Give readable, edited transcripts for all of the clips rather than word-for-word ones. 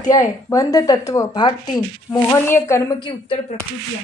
अध्याय बंध तत्व भाग 3 मोहनीय कर्म की उत्तर प्रकृतियां।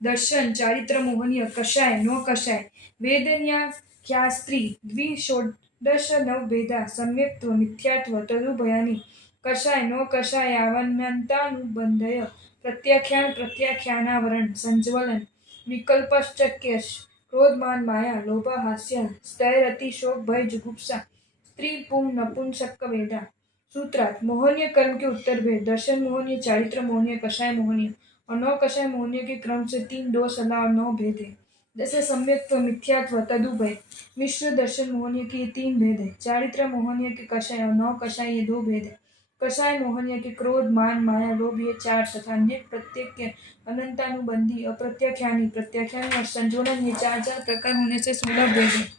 दर्शन चारित्र मोहनीय कषाय नो कषाय वेदन्याख्यास्त्री द्विषोडश नवभेदा सम्यक्त्व मिथ्यात्व तदुभयानि कषाय नो कषाय यावन्नन्तानुबन्धय प्रत्याख्यान प्रत्याख्यानावरण संज्वलन विकल्पश्चक्यश क्रोध मान माया लोभ हास्य स्थैर्यति शोक भय जुगुप्सा स्त्री पुंग नपुंसक वेदा। सूत्रार्थ मोहनीय कर्म के उत्तर भेद दर्शन मोहनीय चारित्र मोहनीय कषाय मोहनीय और नौ कषाय मोहनीय के क्रम से 3 दोष अल्लाह और 9 भेद है। जैसे सम्यक्त्व मिथ्यात्व तदुभय मिश्र दर्शन मोहनीय के 3 भेद है। चारित्र मोहनीय के कषाय और 9 कषाय ये 2 भेद है। कषाय मोहनीय के क्रोध मान माया लोभ ये 4 तथा अन्य प्रत्येक के अनंतानुबंधी अप्रत्याख्यानी प्रत्याख्यानी और संजोलन ये 4 प्रकार होने से 16 भेद है।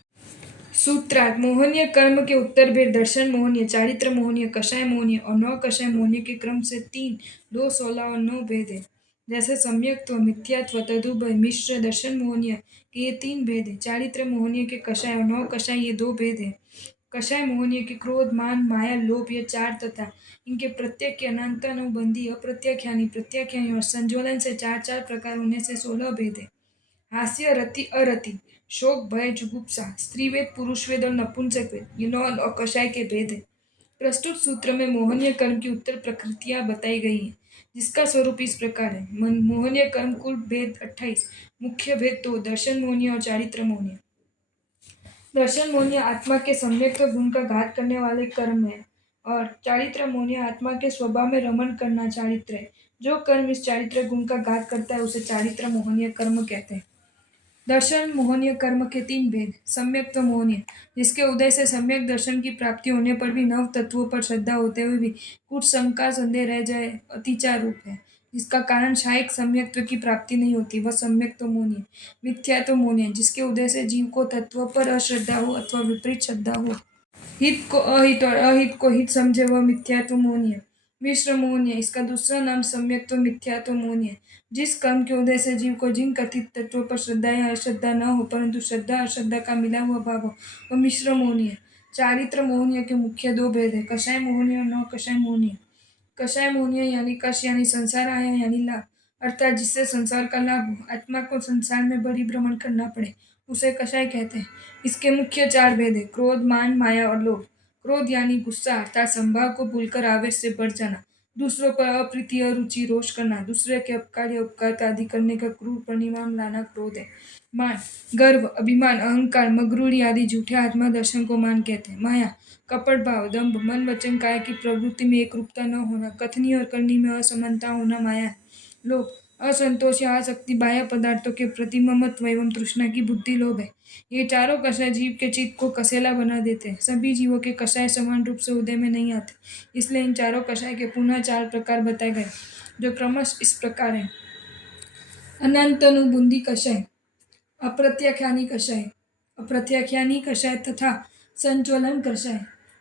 सूत्रार्थ मोहनीय कर्म के उत्तर भेद दर्शन मोहनीय चारित्र मोहनीय कषाय मोहनीय और 9 कषाय मोहनीय के क्रम से 3 2 16 और 9 भेद है। जैसे सम्यक्त्व मिथ्यात्व तदुभय मिश्र दर्शन मोहनीय के ये 3 भेद है। चारित्र मोहनीय के कषाय और 9 कषाय ये 2 भेद है। कषाय मोहनीय के क्रोध मान माया लोभ ये 4 तथा इनके प्रत्येक के अनंतानुबंधी अप्रत्याख्यानी प्रत्याख्यानी और संज्वलन से 4 प्रकार होने से 16 भेद है। हास्य रति अरति शोक भय जुगुप्सा स्त्रीवेद पुरुषवेद और नपुंसक वेद ये 9 और कषाय के भेद है। प्रस्तुत सूत्र में मोहनीय कर्म की उत्तर प्रकृतियां बताई गई हैं, जिसका स्वरूप इस प्रकार है। मोहनीय कर्म कुल भेद 28, मुख्य भेद 2, दर्शन मोहनीय और चारित्र मोहनीय। दर्शन मोहनीय आत्मा के सम्यक्त्व गुण का घात करने वाले कर्म है और चारित्र मोहनीय आत्मा के स्वभाव में रमण करना चारित्र है। जो कर्म इस चारित्र गुण का घात करता है उसे चारित्र मोहनीय कर्म कहते हैं। दर्शन मोहनीय कर्म के 3 भेद सम्यक्त्व मोहनीय जिसके उदय से सम्यक दर्शन की प्राप्ति होने पर भी नव तत्वों पर श्रद्धा होते हुए भी कुछ शंका संदेह रह जाए अतिचार रूप है, जिसका कारण शायक सम्यक्त्व की प्राप्ति नहीं होती, वह सम्यक्त्व मोहनीय। मिथ्यात्व मोहनीय जिसके उदय से जीव को तत्व पर अश्रद्धा हो अथवा विपरीत श्रद्धा हो, हित को अहित और अहित को हित समझे, वह मिथ्यात्व मोहनीय। मिश्र मोहनीय इसका दूसरा नाम सम्यक्त्व मिथ्यात्व मोहनीय जिस कर्म के उदय से जीव को जिन कथित तत्वों पर श्रद्धा या अश्रद्धा न हो परंतु श्रद्धा अश्रद्धा का मिला हुआ भाव हो, वह मिश्र मोहनीय। चारित्र मोहनीय के मुख्य 2 भेद है, कषाय मोहनीय और 9 कषाय मोहनीय। कषाय मोहनीय यानी कष यानी संसार आया यानी लाभ, अर्थात जिससे संसार का लाभ हो, आत्मा को संसार में परिभ्रमण करना पड़े, उसे कषाय कहते हैं। इसके मुख्य 4 भेद है, क्रोध मान माया और लोभ। क्रोध यानी गुस्सा अर्थात संभाव को भूलकर आवेश से बढ़ जाना, दूसरों पर अप्रीति अरुचि रोष करना, दूसरे के अपकार या उपकार आदि करने का क्रूर परिणाम लाना क्रोध है। मान गर्व अभिमान अहंकार मगरूरी आदि झूठे आत्मा दर्शन को मान कहते हैं। माया कपट भाव दंभ मन वचन काया की प्रवृत्ति में एक रूपता न होना, कथनी और करनी में असमानता होना माया है। लोभ असंतोष या आसक्ति बाह्य पदार्थों के प्रति ममत्व एवं तृष्णा की बुद्धि लोभ है। ये 4 कषाय जीव के चित्त को कसेला बना देते हैं। सभी जीवों के कषाय समान रूप से उदय में नहीं आते, इसलिए इन 4 कषाय के पुनः 4 प्रकार बताए गए, जो क्रमश इस प्रकार है। अनंतानुबंधी कषाय अप्रत्याख्यानी कषाय अप्रत्याख्यानी कषाय तथा संज्वलन कषाय।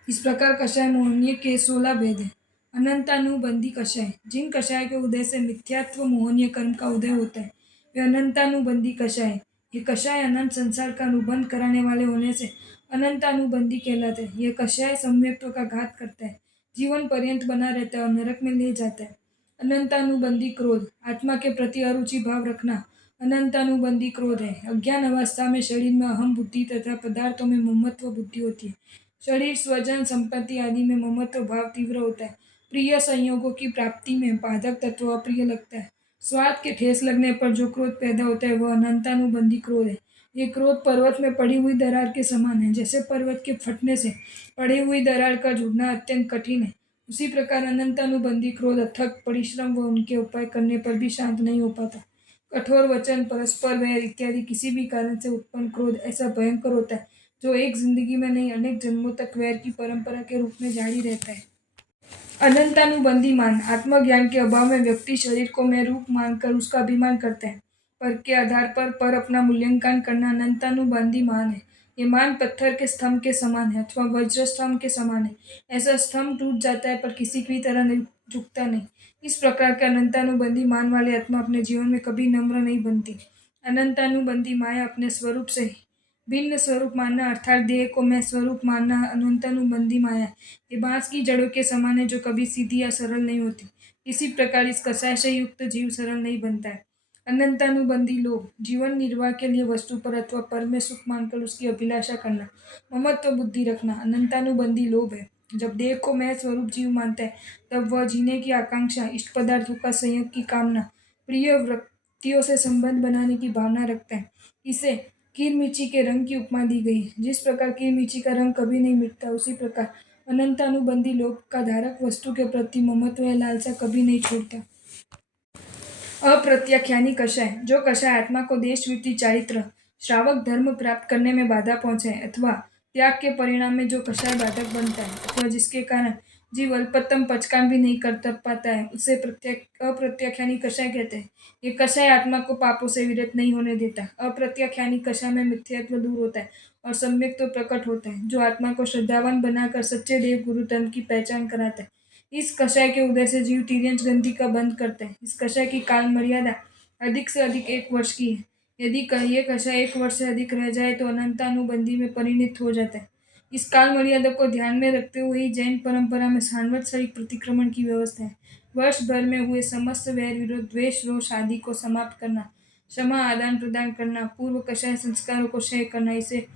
इस प्रकार कषाय मोहनीय के 16 भेद है। अनंतानुबंधी कषाय जिन कषाय के उदय से मिथ्यात्व मोहनीय कर्म का उदय होता है वे अनंतानुबंधी कषाय। ये कषाय अनंत संसार का अनुबंध कराने वाले होने से अनंतानुबंधी कहलाते हैं। यह कषाय सम्यक्त्व का घात करता है, जीवन पर्यंत बना रहता है और नरक में ले जाता है। अनंतानुबंधी क्रोध आत्मा के प्रति अरुचि भाव रखना अनंतानुबंधी क्रोध है। अज्ञान अवस्था में शरीर में अहम बुद्धि तथा पदार्थों में ममत्व बुद्धि होती है। शरीर स्वजन संपत्ति आदि में ममत्व भाव तीव्र होता है। प्रिय संयोगों की प्राप्ति में बाधक तत्व अप्रिय लगता है। स्वाद के ठेस लगने पर जो क्रोध पैदा होता है वह अनंतानुबंधी क्रोध है। ये क्रोध पर्वत में पड़ी हुई दरार के समान है। जैसे पर्वत के फटने से पड़ी हुई दरार का जुड़ना अत्यंत कठिन है, उसी प्रकार अनंतानुबंधी क्रोध अथक परिश्रम व उनके उपाय करने पर भी शांत नहीं हो पाता। कठोर वचन परस्पर वैर इत्यादि किसी भी कारण से उत्पन्न क्रोध ऐसा भयंकर होता है जो एक जिंदगी में नहीं अनेक जन्मों तक वैर की परंपरा के रूप में जारी रहता है। अनंतानुबंधी मान आत्मज्ञान के अभाव में व्यक्ति शरीर को मैं रूप मानकर उसका अभिमान करता है। पर के आधार पर अपना मूल्यांकन करना अनंतानुबंधी मान है। ये मान पत्थर के स्तंभ के समान है अथवा वज्र स्तंभ के समान है। ऐसा स्तंभ टूट जाता है पर किसी भी तरह नहीं झुकता नहीं। इस प्रकार के अनंतानुबंधी मान वाली आत्मा अपने जीवन में कभी नम्र नहीं बनती। अनंतानुबंधी माया अपने स्वरूप से भिन्न स्वरूप मानना अर्थात देह को मैं स्वरूप मानना अनंतानुबंधी माया है। ये बांस की जड़ों के समान है जो कभी सीधी या सरल नहीं होती। इसी प्रकार इस कषाय से युक्त जीव सरल नहीं बनता है। अनंतानुबंधी लोभ, जीवन निर्वाह के लिए वस्तु पर अथवा पर में सुख मानकर उसकी अभिलाषा करना, ममत्व बुद्धि रखना अनंतानुबंधी लोभ है। जब देह को मैं स्वरूप जीव मानता है तब वह जीने की आकांक्षा, इष्ट पदार्थों का संयोग की कामना, प्रिय व्यक्तियों से संबंध बनाने की भावना रखता है। इसे कीर-मिर्ची के रंग की उपमा दी गई है। जिस प्रकार कीर-मिर्ची का रंग कभी नहीं मिटता, उसी प्रकार अनंतानुबंधी लोभ का धारक वस्तु के प्रति ममत्व या लालसा कभी नहीं छोड़ता। अप्रत्याख्यानी कषाय, जो कषाय आत्मा को देशवृत्ति, चारित्र, श्रावक धर्म प्राप्त करने में बाधा पहुंचाए अथवा त्याग के परिणाम में जो कषाय बाधक बनता है अथवा जिसके कारण जीव अल्पतम पचकान भी नहीं कर पाता है, उसे अप्रत्याख्यानी कषाय कहते हैं। ये कषाय आत्मा को पापों से विरत नहीं होने देता। अप्रत्याख्यानी कषाय में मिथ्यात्व दूर होता है और सम्यक तो प्रकट होता है, जो आत्मा को श्रद्धावान बनाकर सच्चे देव गुरु धर्म की पहचान कराता है। इस कषाय के उदय से जीव तिर्यंच ग्रंथि का बंध करता है। इस कषाय की काल मर्यादा अधिक से अधिक 1 वर्ष की है। यदि ये कषाय 1 वर्ष से अधिक रह जाए तो अनंतानुबंधी में परिणत हो जाता है। इस काल मर्यादा को ध्यान में रखते हुए ही जैन परंपरा में सांवत्सरिक प्रतिक्रमण की व्यवस्था है। वर्ष भर में हुए समस्त वैर विरोध, द्वेष, रोष आदि को समाप्त करना, क्षमा, आदान प्रदान करना, पूर्व कषाय संस्कारों को क्षय करना, इसे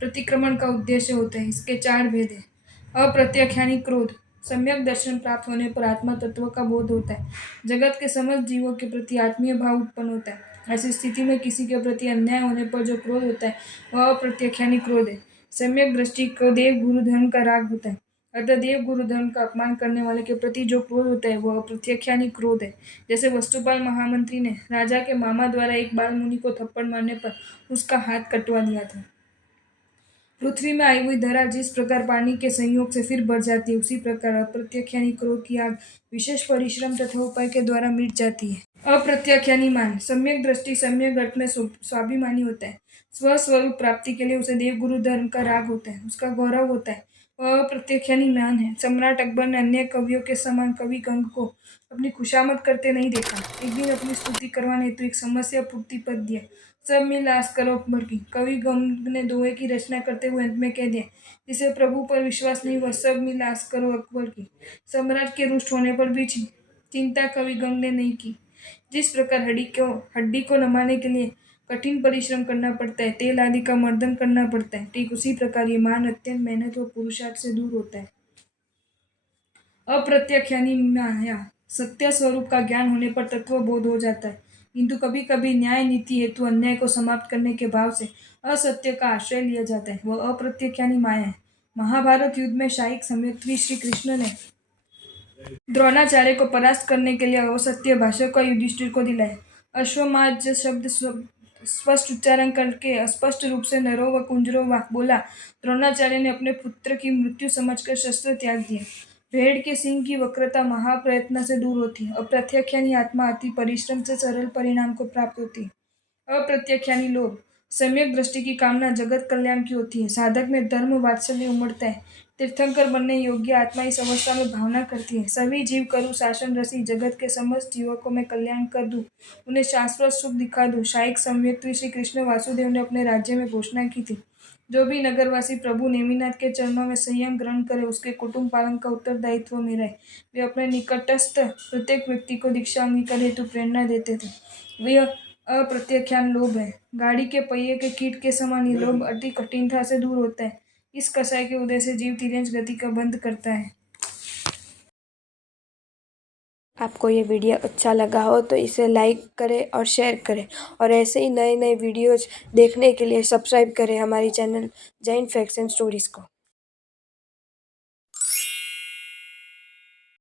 प्रतिक्रमण का उद्देश्य होता है। इसके 4 भेद है। अप्रत्याख्यानी क्रोध, सम्यक दर्शन प्राप्त होने पर आत्मा तत्व का बोध होता है। जगत के समस्त जीवों के प्रति आत्मीय भाव उत्पन्न होता है। ऐसी स्थिति में किसी के प्रति अन्याय होने पर जो क्रोध होता है वह अप्रत्याख्यानी क्रोध है। सम्यक दृष्टि को देव गुरु धर्म का राग होता है। अतः देव गुरु धर्म का अपमान करने वाले के प्रति जो क्रोध होता है वह अप्रत्याख्यानी क्रोध है। जैसे वस्तुपाल महामंत्री ने राजा के मामा द्वारा एक बाल मुनि को थप्पड़ मारने पर उसका हाथ कटवा दिया था। पृथ्वी में आई हुई धरा जिस प्रकार पानी के संयोग से फिर बढ़ जाती है, उसी प्रकार अप्रत्याख्यानी क्रोध की आग विशेष परिश्रम तथा उपाय के द्वारा मिट जाती है। अप्रत्याख्यानी मान, सम्यक दृष्टि सम्यक अर्थ में स्वाभिमानी होता है। स्वस्वरूप प्राप्ति के लिए उसे देव गुरु धर्म का राग होता है, उसका गौरव होता है। वह अप्रत्याख्यानी मान है। सम्राट अकबर ने अन्य कवियों के समान कवि गंग को अपनी खुशामद करते नहीं देखा। एक दिन अपनी स्तुति करवाने हेतु एक समस्या पूर्ति पद दिया। सब मिल आस करो अकबर की। कवि गंग ने दोहे की रचना करते हुए अंत में कह दिया, जिसे प्रभु पर विश्वास नहीं हुआ, सब मिल आस करो अकबर की। सम्राट के रुष्ट होने पर भी चिंता कवि गंग ने नहीं की। जिस प्रकार हड्डी को नमाने के लिए कठिन परिश्रम करना पड़ता है, तेल आदि का मर्दन करना पड़ता है, ठीक उसी प्रकार ये मान अत्यंत मेहनत व पुरुषार्थ से दूर होता है। अप्रत्याख्यानी माया, सत्य स्वरूप का ज्ञान होने पर तत्व बोध हो जाता है, किंतु कभी कभी न्याय नीति हेतु अन्याय को समाप्त करने के भाव से असत्य का आश्रय लिया जाता है, वह अप्रत्याख्यानी माया है। महाभारत युद्ध में शायिक संयंत्री श्री कृष्ण ने द्रोणाचार्य को परास्त करने के लिए असत्य भाषा का युधिष्ठिर को दिलाया। अश्वत्थामा शब्द स्पष्ट उच्चारण करके अस्पष्ट रूप से नरो व कुंजरो वा बोला। द्रोणाचार्य ने अपने पुत्र की मृत्यु समझकर शस्त्र त्याग दिया। भेड़ के सिंह की वक्रता महाप्रयत्न से दूर होती है। अप्रत्याख्यानी आत्मा अति परिश्रम से सरल परिणाम को प्राप्त होती है। अप्रत्याख्यानी लोभ, सम्यक दृष्टि की कामना जगत कल्याण की होती है। साधक में धर्म वात्सल्य उमड़ता है। तीर्थंकर बनने योग्य आत्मा इस अवस्था में भावना करती है, सभी जीव करूँ शासन रसी, जगत के समस्त जीवों को मैं कल्याण कर दूं, उन्हें शाश्वत सुख दिखा दूं। शायिक संयंत्री श्री कृष्ण वासुदेव ने अपने राज्य में घोषणा की थी, जो भी नगरवासी प्रभु नेमिनाथ के चरणों में संयम ग्रहण करे, उसके कुटुंब पालन का उत्तरदायित्व मेरा है। वे अपने निकटस्थ प्रत्येक व्यक्ति को दीक्षा अंगीकार हेतु प्रेरणा देते थे। वे अप्रत्याख्यान लोभ है। गाड़ी के पहिए के कीट के समान ये लोभ अति कठिनता से दूर होता है। इस कषाय के उदय से जीव तिर्यंच गति का बंध करता है। आपको ये वीडियो अच्छा लगा हो तो इसे लाइक करें और शेयर करें, और ऐसे ही नए नए वीडियोज़ देखने के लिए सब्सक्राइब करें हमारी channel Jain facts and stories को।